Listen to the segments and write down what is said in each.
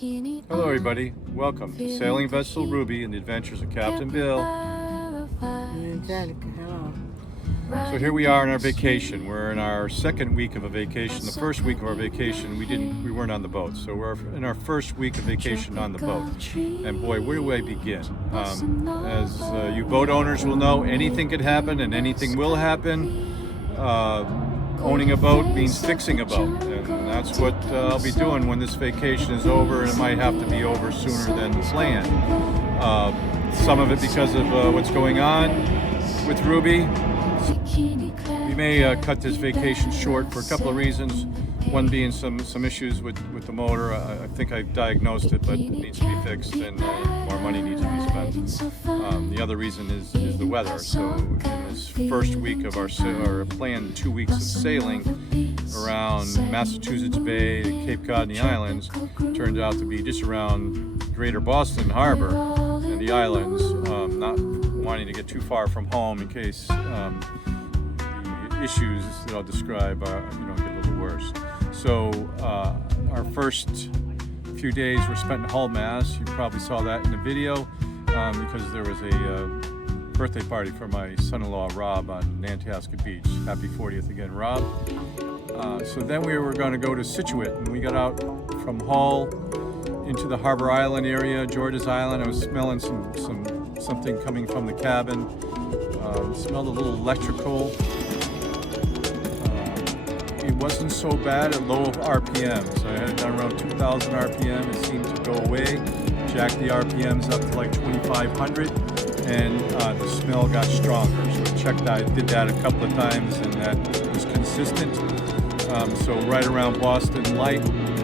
Hello everybody, welcome to Sailing Vessel Ruby and the Adventures of Captain Bill. Angelica, hello. So here we are on our vacation. We're in our second week of a vacation. The first week of our vacation we weren't on the boat. So we're in our first week of vacation on the boat. And boy, where do I begin? As you boat owners will know, anything could happen and anything will happen. Owning a boat means fixing a boat, and that's what I'll be doing when this vacation is over, and it might have to be over sooner than planned. Some of it because of what's going on with Ruby. We may cut this vacation short for a couple of reasons. One being some issues with the motor. I think I've diagnosed it, but it needs to be fixed, and more money needs to be spent. The other reason is the weather. So in this first week of our planned 2 weeks of sailing around Massachusetts Bay, Cape Cod, and the islands, turned out to be just around Greater Boston Harbor and the islands, not wanting to get too far from home in case the issues that I'll describe get a little worse. So our first few days were spent in Hull, Mass. You probably saw that in the video because there was a birthday party for my son-in-law Rob on Nantasket Beach. Happy 40th again, Rob. So then we were going to go to Scituate, and we got out from Hull into the Harbor Island area, George's Island. I was smelling something coming from the cabin. Smelled a little electrical. It wasn't so bad at low RPMs. I had it down around 2,000 RPM. It seemed to go away. Jacked the RPMs up to like 2,500, and the smell got stronger. So I did that a couple of times, and that was consistent. So right around Boston Light,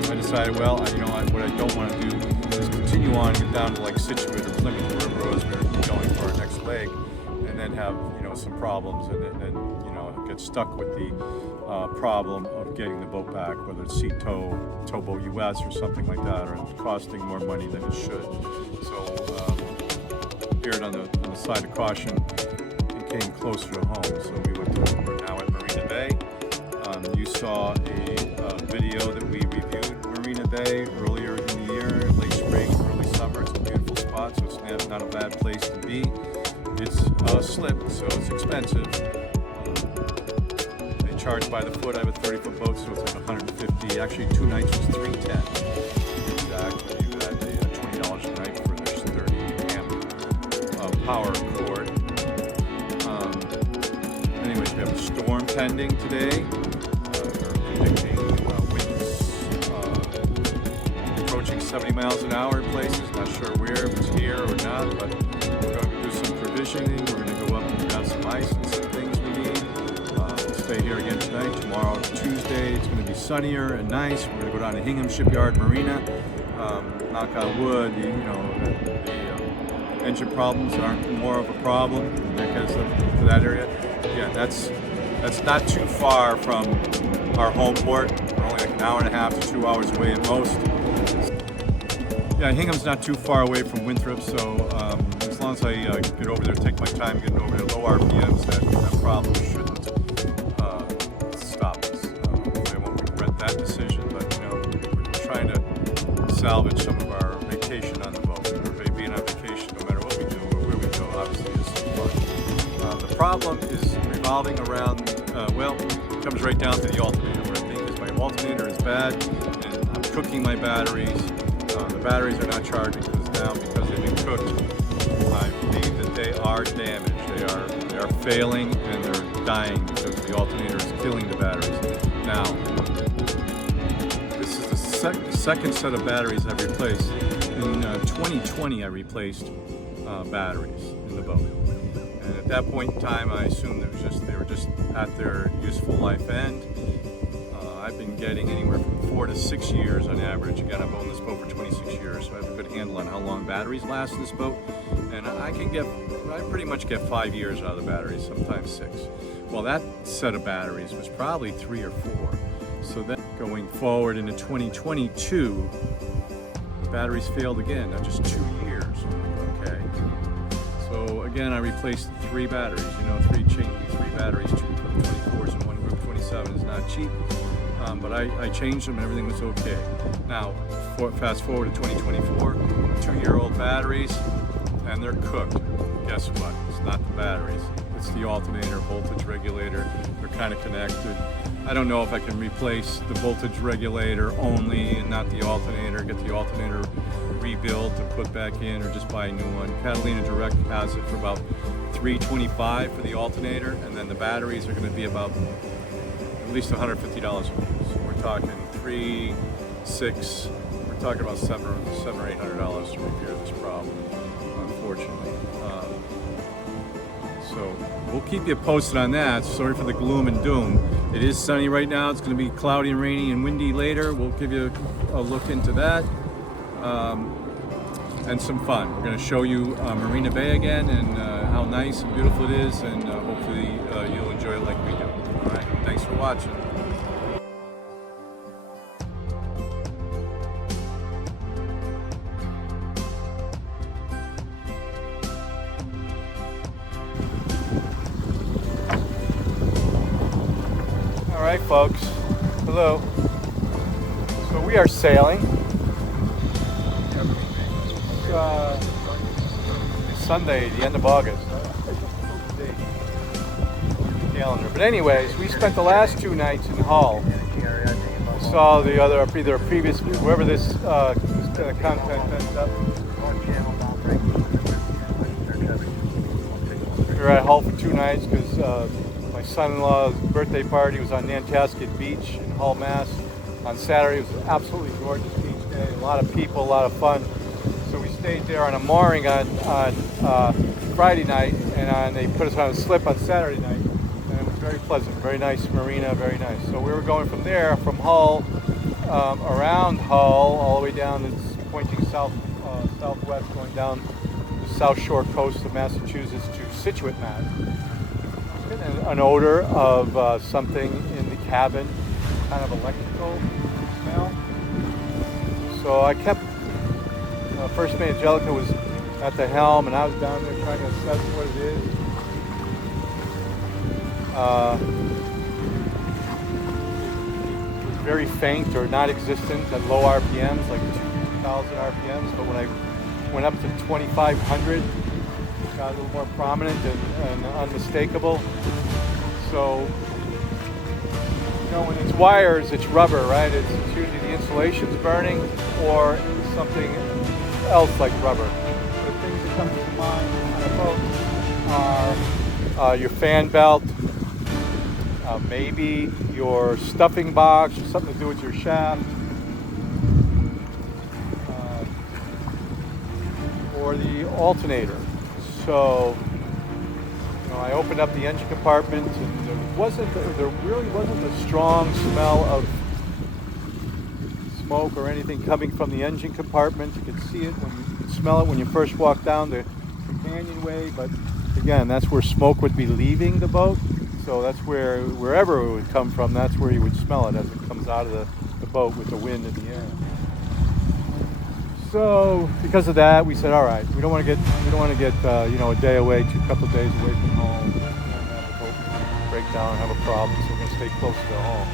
I decided, well, what I don't want to do is continue on and get down to like Scituate or Plymouth, wherever it was we were going for our next leg, and then have some problems and get stuck with the problem of getting the boat back, whether it's Sea Tow, Towboat US, or something like that, or costing more money than it should. So erred on the side of caution and came closer to home. So we're now at Marina Bay. You saw a video that we reviewed Marina Bay earlier in the year, late spring, early summer. It's a beautiful spot, so it's not a bad place to be. It's slip, so it's expensive. They charge by the foot. I have a 30-foot boat, so it's like $150. Actually, 2 nights was $310. Exactly. You got $20 a night for this 30-amp power cord. Anyways, we have a storm pending today. We're predicting winds approaching 70 miles an hour in places. Not sure where, if it's here or not, but we're going to do some provisioning. We're going to go up and grab some ice and some things we need. We'll stay here again tonight. Tomorrow, Tuesday, it's going to be sunnier and nice. We're going to go down to Hingham Shipyard Marina. Knock on wood, the engine problems aren't more of a problem because of that area. Yeah, that's not too far from our home port. We're only like an hour and a half to 2 hours away at most. Yeah, Hingham's not too far away from Winthrop, so as long as I get over there, take my time getting over there, low RPMs, that problem shouldn't stop us. I won't regret that decision, but we're trying to salvage some of our vacation on the boat. Everybody being on vacation, no matter what we do or where we go, obviously is fun. The problem is revolving around, it comes right down to the alternator. What I think is my alternator is bad, and I'm cooking my batteries. The batteries are not charging down because they've been cooked. I believe that they are damaged. They are failing, and they're dying because the alternator is killing the batteries. Now, this is the second set of batteries I've replaced. In 2020, I replaced batteries in the boat. And at that point in time, I assumed they were just at their useful life end. I've been getting anywhere from 4 to 6 years on average. Again, I've owned this boat for 26 years, so I have a good handle on how long batteries last in this boat. And I pretty much get 5 years out of the batteries, sometimes 6. Well, that set of batteries was probably 3 or 4. So then going forward into 2022, the batteries failed again, not just 2 years. Okay. So again, I replaced 3 batteries. Changing 3 batteries, 2 group 24s and 1 group 27 is not cheap. but I changed them and everything was okay. Now, fast forward to 2024, 2-year-old batteries, and they're cooked. Guess what? It's not the batteries. It's the alternator, voltage regulator. They're kind of connected. I don't know if I can replace the voltage regulator only and not the alternator, get the alternator rebuilt to put back in, or just buy a new one. Catalina Direct has it for about $325 for the alternator, and then the batteries are going to be about at least $150 a piece. So we're talking we're talking about $700 or $800 to repair this problem, unfortunately. So we'll keep you posted on that. Sorry for the gloom and doom. It is sunny right now. It's going to be cloudy and rainy and windy later. We'll give you a look into that. And some fun. We're going to show you Marina Bay again, and how nice and beautiful it is, and hopefully you'll enjoy it like we do. All right, thanks for watching. All right, folks. Hello. So we are sailing. Sunday, the end of August. Calendar. But anyways, we spent the last 2 nights in Hull. We saw the other, either previous, whoever this content ends up. We were at Hull for 2 nights because my son-in-law's birthday party was on Nantasket Beach in Hull, Mass. On Saturday. It was an absolutely gorgeous beach day. A lot of people, a lot of fun. So we stayed there on a mooring on Friday night, and they put us on a slip on Saturday night, and it was very pleasant, very nice marina, very nice. So we were going from there, from Hull, around Hull, all the way down, it's pointing southwest, going down the South Shore coast of Massachusetts to Scituate, Mass. Getting an odor of something in the cabin, kind of electrical smell. So I kept. First mate Angelica was at the helm, and I was down there trying to assess what it is. It was very faint or not-existent at low RPMs, like 2,000 RPMs. But when I went up to 2,500, it got a little more prominent and unmistakable. So, you know, when it's wires, it's rubber, right? It's usually the insulation's burning or something else like rubber. The things that come to mind on a boat are your fan belt, maybe your stuffing box, something to do with your shaft, or the alternator. So, you know, I opened up the engine compartment, and there really wasn't a strong smell of smoke or anything coming from the engine compartment. You could see it you could smell it when you first walk down the companionway, but again, that's where smoke would be leaving the boat. So that's wherever it would come from, that's where you would smell it as it comes out of the boat with the wind in the air. So because of that, we said, all right, we don't want to get you know, a day away, couple of days away from home. We don't want to have a boat break down and have a problem, so we're going to stay close to home.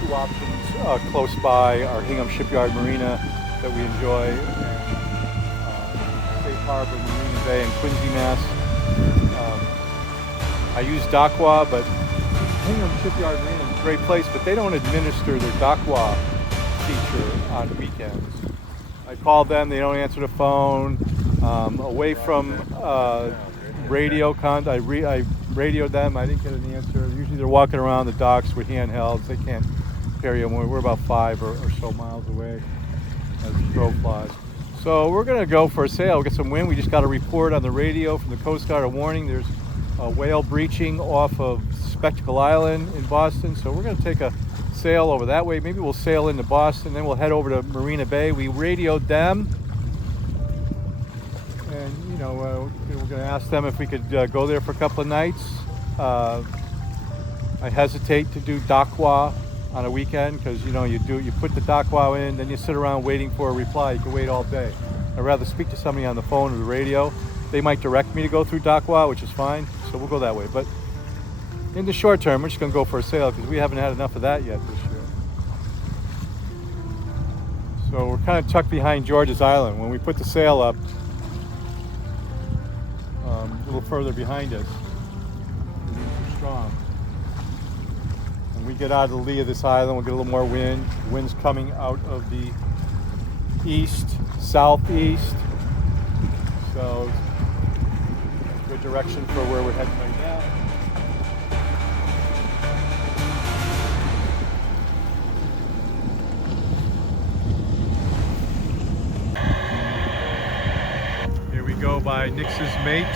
Two options close by are Hingham Shipyard Marina that we enjoy, and Safe Harbor, Marina Bay, and Quincy, Mass. I use Docwa, but Hingham Shipyard Marina is a great place, but they don't administer their Docwa feature on weekends. I called them, they don't answer the phone. Away from radio I radioed them, I didn't get an answer. Usually they're walking around the docks with handhelds. They can't carry them. We're about 5 or so miles away as the crow flies. So we're going to go for a sail. We'll get some wind. We just got a report on the radio from the Coast Guard, a warning. There's a whale breaching off of Spectacle Island in Boston. So we're going to take a sail over that way. Maybe we'll sail into Boston, then we'll head over to Marina Bay. We radioed them, and you know, we're going to ask them if we could go there for a couple of nights. I hesitate to do Docwa on a weekend because you know you put the Docwa in, then you sit around waiting for a reply. You can wait all day. I'd rather speak to somebody on the phone or the radio. They might direct me to go through Docwa, which is fine, so we'll go that way. But In the short term, we're just going to go for a sail because we haven't had enough of that yet this year. So we're kind of tucked behind George's Island. When we put the sail up, a little further behind us, the winds are strong. When we get out of the lee of this island, we'll get a little more wind. The wind's coming out of the east, southeast. So good direction for where we're heading right now. Here we go by Nix's mate.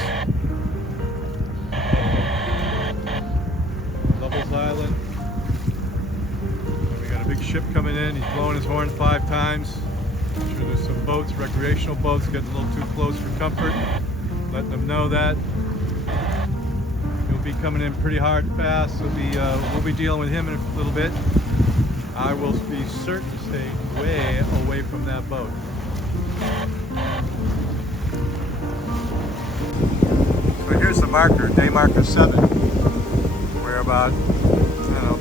Lovell's Island. We got a big ship coming in. He's blowing his horn 5 times. I'm sure there's some boats, recreational boats, getting a little too close for comfort. Letting them know that. He'll be coming in pretty hard and fast. We'll be dealing with him in a little bit. I will be certain to stay way away from that boat. So here's the marker, day marker 7, where about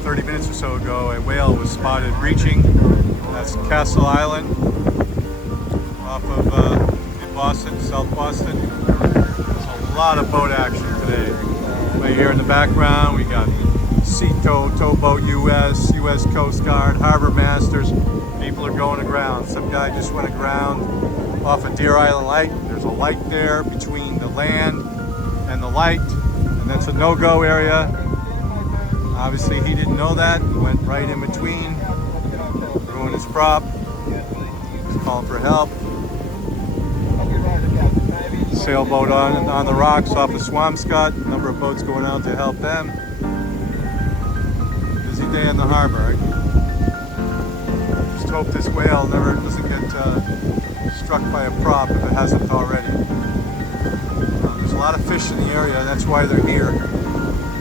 30 minutes or so ago a whale was spotted reaching. That's Castle Island off of Boston, South Boston. There's a lot of boat action today. Right here in the background we got Sea Towboat US Coast Guard, Harbor Masters. People are going aground. Some guy just went aground off of Deer Island Light. There's a light there between the land and the light, and that's a no-go area. Obviously he didn't know that. He went right in between, ruined his prop. He's calling for help. Sailboat on the rocks off of Swampscott. A number of boats going out to help them. Busy day in the harbor. Just hope this whale doesn't get struck by a prop if it hasn't already. There's a lot of fish in the area, and that's why they're here.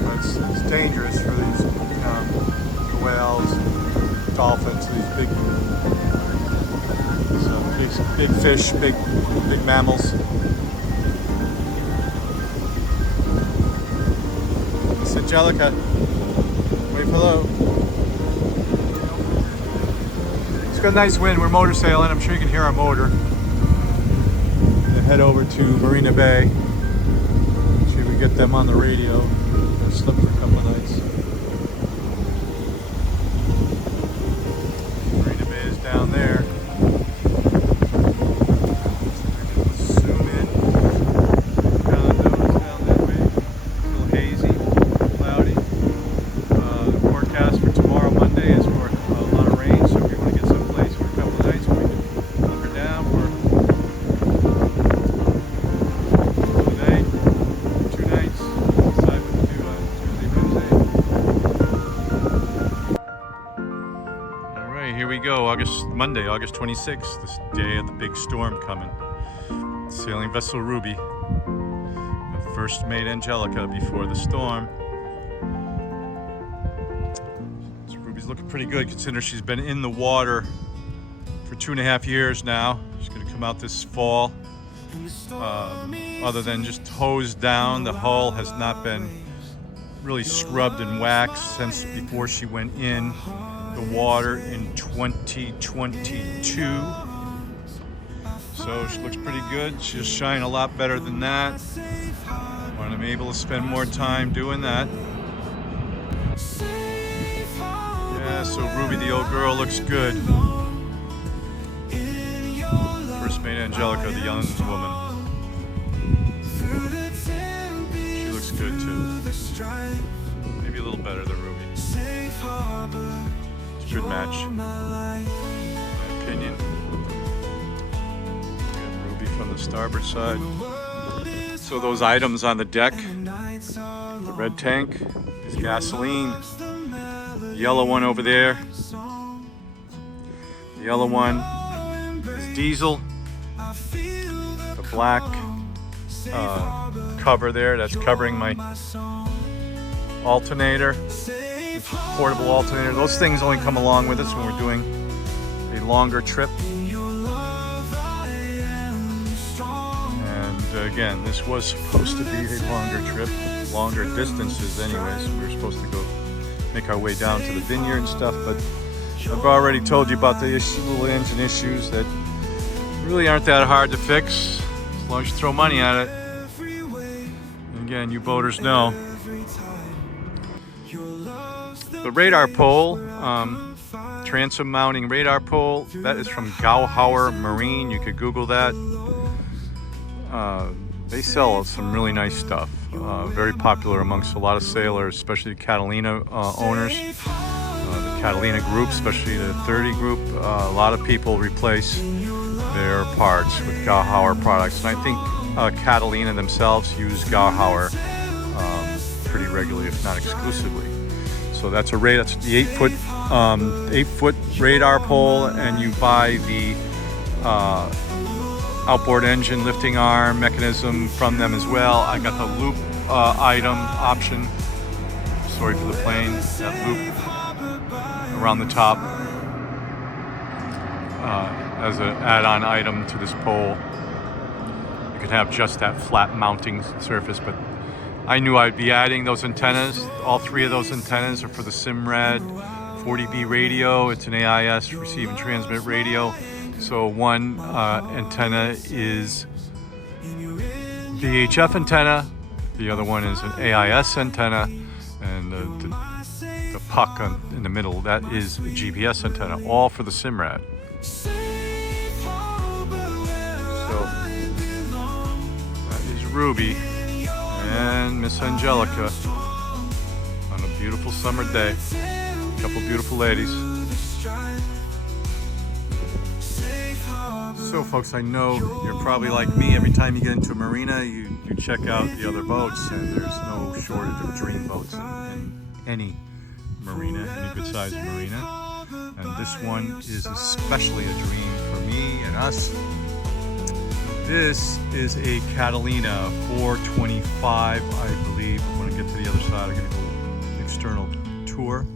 But it's dangerous for these whales, dolphins, these big fish, big mammals. Miss Angelica, wave hello. It's got a nice wind. We're motor sailing. I'm sure you can hear our motor. Head over to Marina Bay. See if we get them on the radio. They'll slip for a couple of nights. Marina Bay is down there. Zoom in. Condos down that way. A little hazy, cloudy. The forecast for tomorrow, Monday, is for a lot of rain. So we want to get someplace for a couple of nights where we can hunker down for Monday, August 26th, this day of the big storm coming. Sailing vessel Ruby, the first mate Angelica before the storm. So Ruby's looking pretty good considering she's been in the water for 2.5 years now. She's going to come out this fall. Other than just hosed down, the hull has not been really scrubbed and waxed since before she went in the water in 2022. So she looks pretty good. She'll shine a lot better than that when I'm able to spend more time doing that. Yeah, so Ruby, the old girl, looks good. First mate Angelica, the young woman. She looks good too. Maybe a little better than Ruby. Good match, in my opinion. We got Ruby from the starboard side. So those items on the deck, the red tank is gasoline. The yellow one over there, the yellow one is diesel. The black cover there, that's covering my alternator. Portable alternator. Those things only come along with us when we're doing a longer trip. And again, this was supposed to be a longer trip. longer distances anyways. We were supposed to go make our way down to the vineyard and stuff, but I've already told you about the little engine issues that really aren't that hard to fix as long as you throw money at it. And again, you boaters know. The radar pole, transom mounting radar pole, that is from Gauhauer Marine. You could Google that. They sell some really nice stuff. Very popular amongst a lot of sailors, especially the Catalina owners. The Catalina group, especially the 30 group. A lot of people replace their parts with Gauhauer products. And I think Catalina themselves use Gauhauer pretty regularly, if not exclusively. So that's the 8-foot radar pole, and you buy the outboard engine lifting arm mechanism from them as well. I got the loop item option. Sorry for the plane. That loop around the top as an add-on item to this pole. You can have just that flat mounting surface, but I knew I'd be adding those antennas. All three of those antennas are for the Simrad 40B radio. It's an AIS receive and transmit radio. So one antenna is VHF antenna, the other one is an AIS antenna, and the puck in the middle, that is a GPS antenna, all for the Simrad. So that is Ruby and Miss Angelica on a beautiful summer day. A couple beautiful ladies. So folks, I know you're probably like me. Every time you get into a marina, you check out the other boats, and there's no shortage of dream boats in any marina, any good sized marina. And this one is especially a dream for me and us. This is a Catalina 425, I believe. When I get to the other side, I'll give you a little external tour.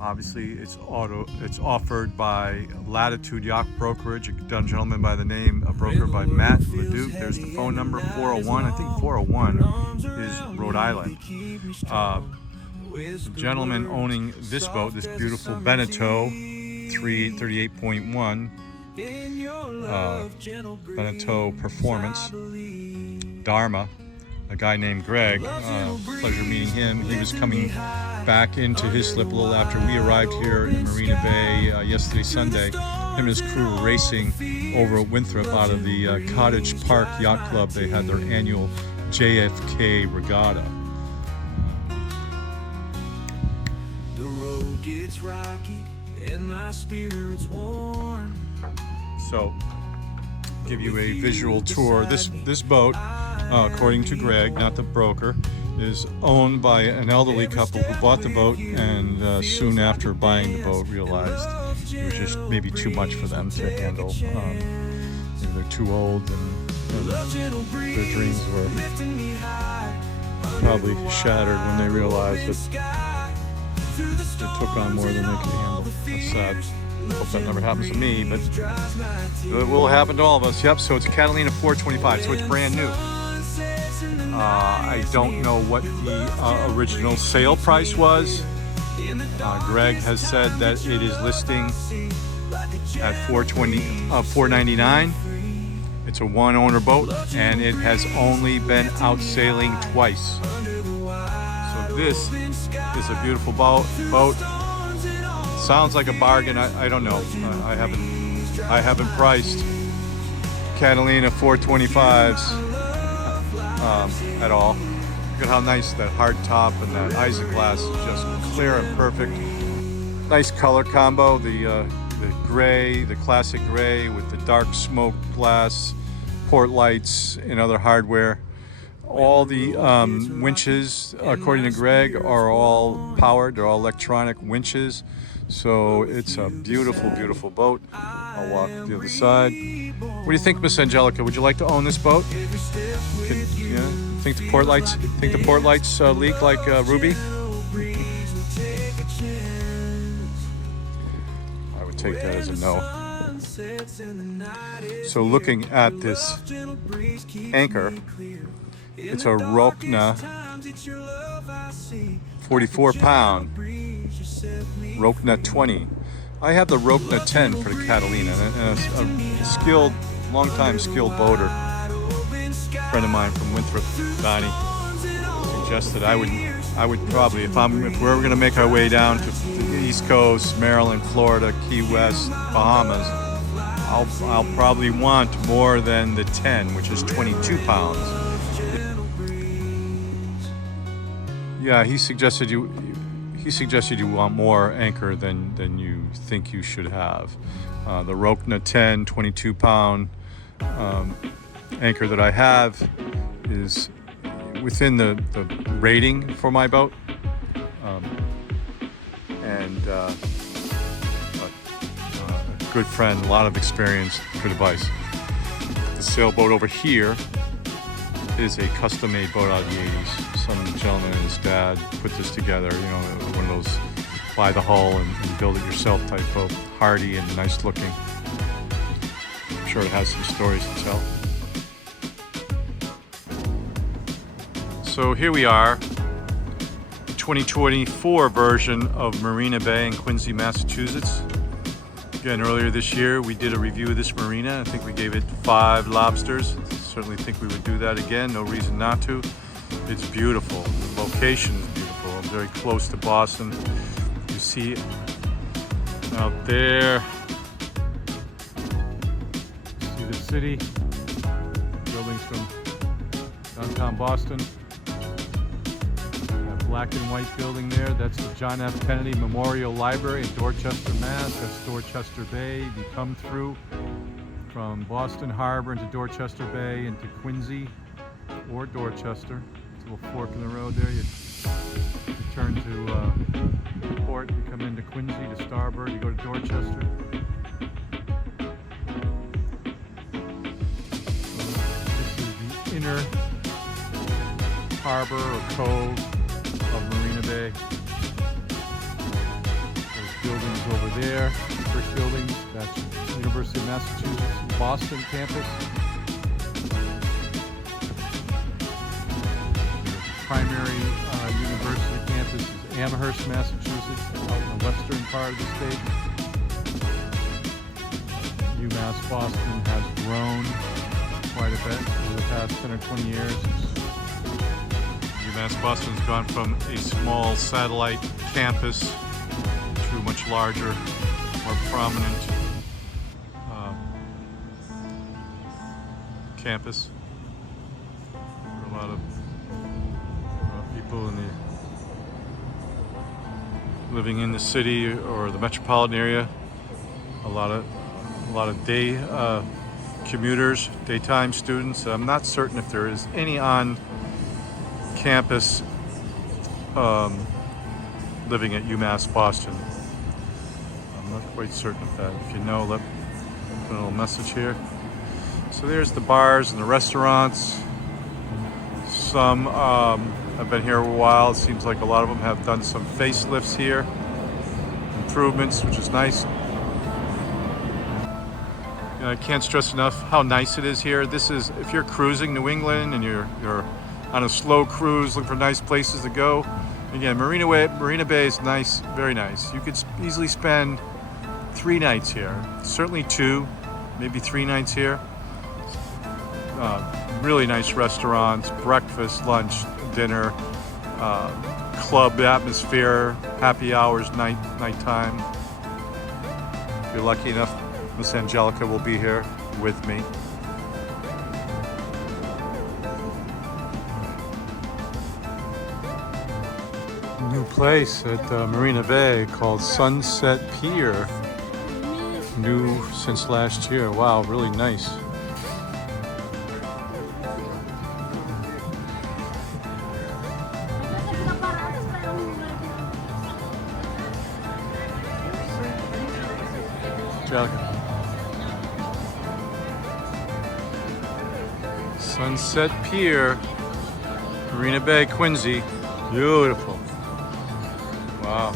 Obviously, it's offered by Latitude Yacht Brokerage, a gentleman by the name, a broker by Matt Leduc. There's the phone number, 401. I think 401 is Rhode Island. The gentleman owning this boat, this beautiful Beneteau 338.1 Beneteau Performance Dharma, a guy named Greg. Pleasure meeting him. He was coming back into his slip a little after we arrived here in Marina Bay yesterday, Sunday. Him and his crew were racing over at Winthrop out of the Cottage Park Yacht Club. They had their annual JFK regatta. The road gets rocky and my spirit's worn. So, give you a visual tour. This boat, according to Greg, not the broker, is owned by an elderly couple who bought the boat and soon after buying the boat realized it was just maybe too much for them to handle. Maybe they're too old and their dreams were probably shattered when they realized that it took on more than they could handle. That's sad. I hope that never happens to me, but it will happen to all of us. Yep, so it's a Catalina 425, so it's brand new. I don't know what the original sale price was. Greg has said that it is listing at $499. It's a one-owner boat, and it has only been out sailing twice. So this is a beautiful boat. Sounds like a bargain. I don't know. I haven't priced Catalina 425s at all. Look at how nice that hard top and that isinglass is just clear and perfect. Nice color combo. The gray, the classic gray with the dark smoke glass, port lights, and other hardware. All the winches, according to Greg, are all powered. They're all electronic winches. So it's a beautiful, beautiful boat. I'll walk the other side. What do you think, Miss Angelica? Would you like to own this boat? Think the port lights leak like Ruby? I would take that as a no. So looking at this anchor, It's a Rokna 44-pound, Rokna 20. I have the Rokna 10 for the Catalina, and a skilled, long-time skilled boater, a friend of mine from Winthrop, Donnie, suggested I would probably, if we're ever going to make our way down to the East Coast, Maryland, Florida, Key West, Bahamas, I'll probably want more than the 10, which is 22 pounds. Yeah, he suggested you want more anchor than you think you should have. The Rokna 10, 22-pound anchor that I have is within the rating for my boat, and a good friend, a lot of experience, good advice. The sailboat over here is a custom-made boat out of the 80s. Some gentleman and his dad put this together, you know, one of those buy the hull and build it yourself type boat, hardy and nice looking. I'm sure it has some stories to tell. So here we are, the 2024 version of Marina Bay in Quincy, Massachusetts. Again, earlier this year we did a review of this marina. I think we gave it 5 lobsters. Certainly think we would do that again, no reason not to. It's beautiful, the location is beautiful. I'm very close to Boston. You see out there, you see the city, buildings from downtown Boston. That black and white building there, that's the John F. Kennedy Memorial Library in Dorchester, Mass. That's Dorchester Bay. You come through from Boston Harbor into Dorchester Bay into Quincy or Dorchester. It's a little fork in the road there. You turn to port, you come into Quincy to starboard, you go to Dorchester. This is the inner harbor or cove of Marina Bay. Those buildings over there, brick buildings, that's University of Massachusetts, Boston campus. The primary university campus is Amherst, Massachusetts, out in the western part of the state. UMass Boston has grown quite a bit over the past 10 or 20 years. UMass Boston's gone from a small satellite campus to a much larger, more prominent campus. A lot of people living in the city or the metropolitan area. A lot of day commuters, daytime students. I'm not certain if there is any on campus living at UMass Boston. I'm not quite certain of that. If you know, let me put a little message here. So there's the bars and the restaurants. Some have been here a while. It seems like a lot of them have done some facelifts here, improvements, which is nice. You know, I can't stress enough how nice it is here. This is, if you're cruising New England and you're on a slow cruise looking for nice places to go. Again, Marina Bay is nice, very nice. You could easily spend 3 nights here. Certainly 2, maybe 3 nights here. Really nice restaurants, breakfast, lunch, dinner, club atmosphere, happy hours, nighttime. If you're lucky enough, Miss Angelica will be here with me. New place at Marina Bay called Sunset Pier. New since last year. Wow, really nice. Angelica. Sunset Pier, Marina Bay, Quincy. Beautiful. Wow.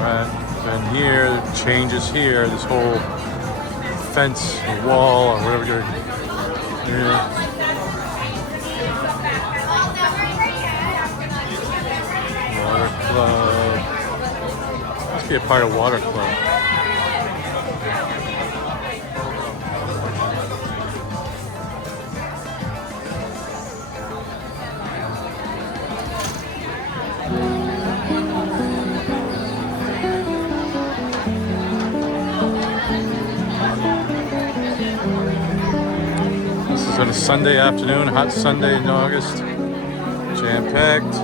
Alright, then here, changes here, this whole fence or wall or whatever you're here. Water club. Must be a part of water club. This is on a Sunday afternoon, hot Sunday in August. Jam-packed.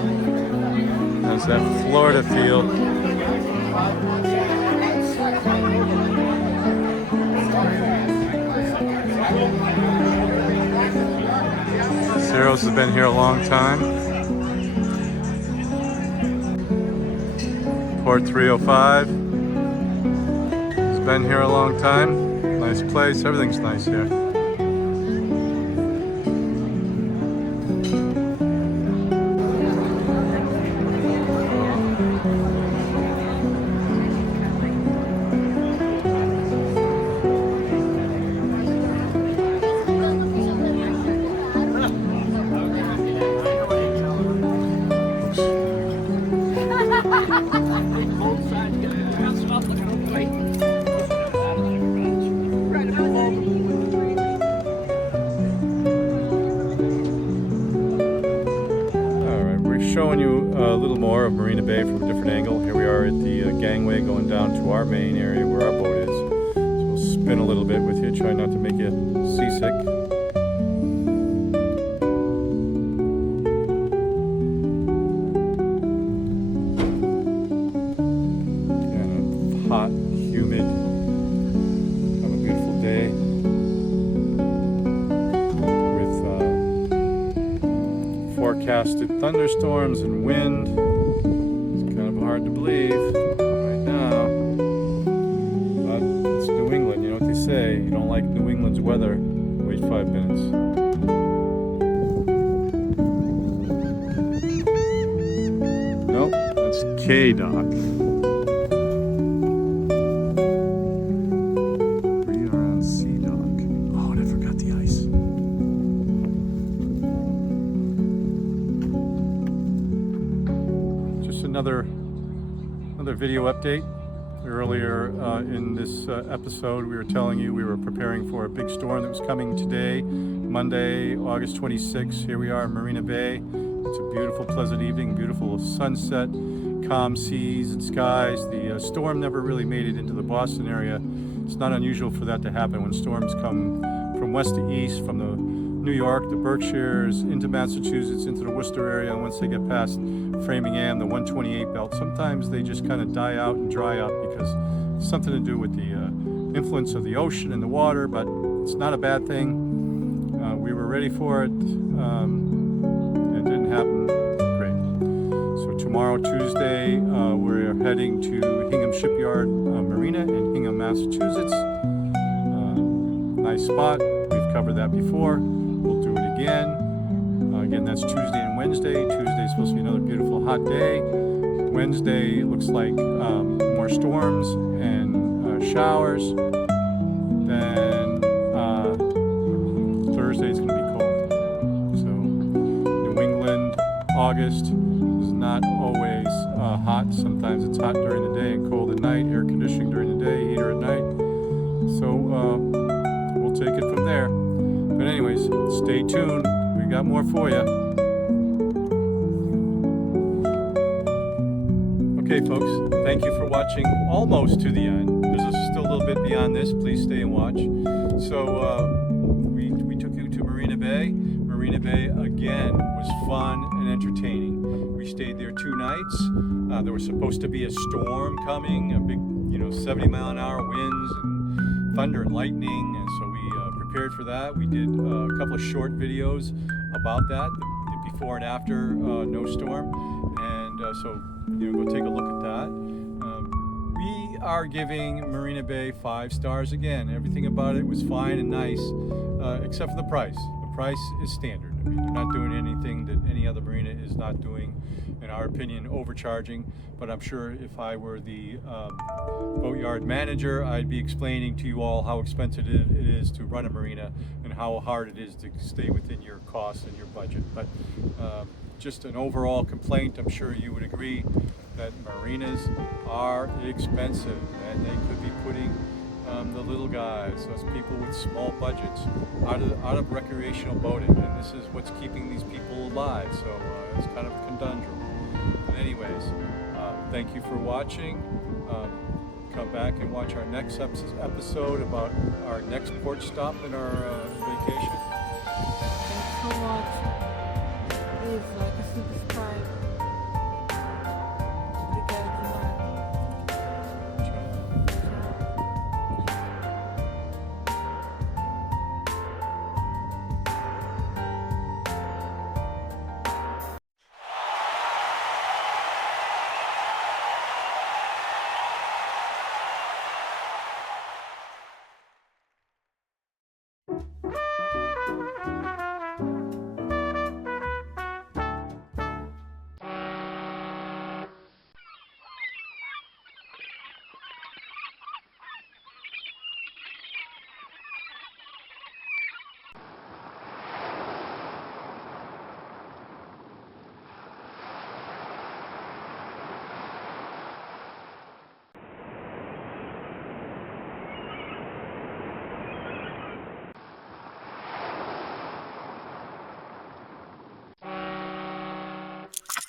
How's that Florida feel? Ceros has been here a long time. Port 305 has been here a long time. Nice place, everything's nice here. Showing you a little more of Marina Bay from a different angle. Here we are at the gangway going down to our main area where our boat is. So we'll spin a little bit with you, try not to make you seasick. And a hot, humid, have a beautiful day. Forecasted thunderstorms and wind. It's kind of hard to believe right now. But it's New England, you know what they say. You don't like New England's weather, wait 5 minutes. Nope, that's K-Dock. We are on C-Dock. Oh, and I forgot the ice. Another video update. Earlier in this episode, we were telling you we were preparing for a big storm that was coming today, Monday, August 26th. Here we are in Marina Bay. It's a beautiful, pleasant evening, beautiful sunset, calm seas and skies. The storm never really made it into the Boston area. It's not unusual for that to happen when storms come from west to east, from the New York, the Berkshires, into Massachusetts, into the Worcester area, and once they get past Framingham, the 128 belt, sometimes they just kind of die out and dry up because it's something to do with the influence of the ocean and the water, but it's not a bad thing. We were ready for it. It didn't happen. Great. So tomorrow, Tuesday, we're heading to Hingham Shipyard Marina in Hingham, Massachusetts. Nice spot. We've covered that before. We'll do it again. Again, that's Tuesday and Wednesday. Tuesday is supposed to be another beautiful hot day. Wednesday looks like more storms and showers. Then Thursday is going to be cold. So New England, August is not always hot. Sometimes it's hot during the day and cold at night. Air conditioning during the day, heater at night. So we'll take it from there. But anyways, stay tuned. We got more for you. Okay, folks, thank you for watching almost to the end. There's still a little bit beyond this. Please stay and watch. So we took you to Marina Bay. Marina Bay, again, was fun and entertaining. We stayed there 2 nights. There was supposed to be a storm coming, a big, 70-mile-an-hour winds and thunder and lightning, and so we prepared for that. We did a couple of short videos about that, the before and after no storm, and so go take a look at that. We are giving Marina Bay 5 stars again. Everything about it was fine and nice, except for the price. The price is standard. I mean, they're not doing anything that any other marina is not doing, in our opinion, overcharging. But I'm sure if I were the boatyard manager, I'd be explaining to you all how expensive it is to run a marina and how hard it is to stay within your costs and your budget. But just an overall complaint, I'm sure you would agree that marinas are expensive, and they could be putting the little guys, those people with small budgets, out of recreational boating, and this is what's keeping these people alive. So it's kind of a conundrum. But anyways, thank you for watching. Come back and watch our next episode about our next port stop in our vacation. Thanks for watching. Please like and subscribe. Obrigado demais.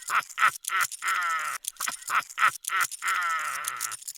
Ha ha ha ha!